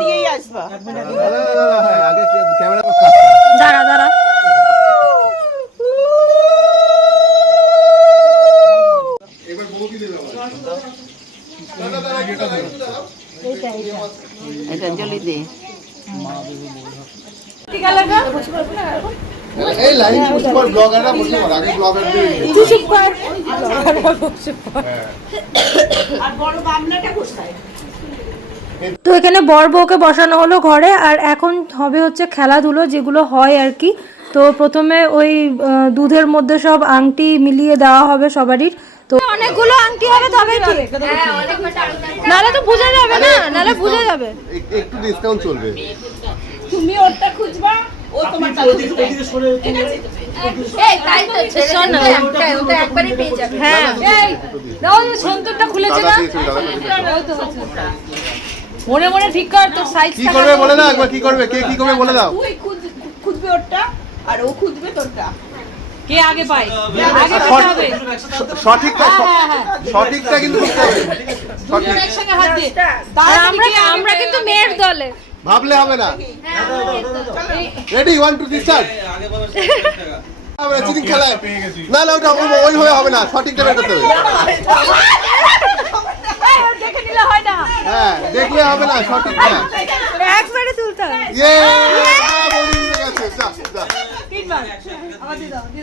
দিয়েই আসবা। দাঁড়া দাঁড়া এটা জলি দে। এই লাইন পুশ কর, ব্লগাররা বসে পড়, আগে ব্লগারদের তুই চুপ কর। আর বড় গামলাটা কোথায়? তো এখানে বর বউকে বসানো হলো ঘরে, আর এখন হবে হচ্ছে খেলাধুলো যেগুলো হয় আর কি। তো প্রথমে ওই দুধের মধ্যে সব আংটি মিলিয়ে দেওয়া হবে সবারই। তো অনেকগুলো আংটি হবে তবে ঠিক, নাহলে তো বোঝা যাবে না, নাহলে বোঝা যাবে। একটু ডিসকাউন্ট চলবে। তুমি ওরটা খুঁজবা, ও তোমারটা খুঁজবে। ঠিক আছে? এই তাই তো ছেড়ে না ওটা একবারই পেয়ে যাবে। হ্যাঁ এই দাও সন্তরটা খুলেছে না, দাদা ওই তো হচ্ছে। মনে মনে ঠিক কর তোর সাইজ কি করবে বলে দাও একবার, কি করবে, কে কি করবে বলে দাও। তুই খুঁজবে ওরটা আর ও খুঁজবে তোরটা। কে আগে পায়, আগে পেতে হবে। সঠিকটা সঠিকটা কিন্তু বুঝতে হবে। সঠিক একসঙ্গে হাত দিয়ে আমরা কিন্তু মেয়ের দলে ভাবলে হবে না। Ready 1 2 3 start. আমরা চিটিং খেলায় না না, ওটা ওইভাবে হবে না, সঠিকটা বের করতে হবে। দেখে নিলে হয় না, হ্যাঁ দেখলে হবে না, সঠিকটা। একবারে তুলতে হবে। ইয়ে বলি গেছে, যা যা। তিনবার আবার দিয়ে দাও, দিয়ে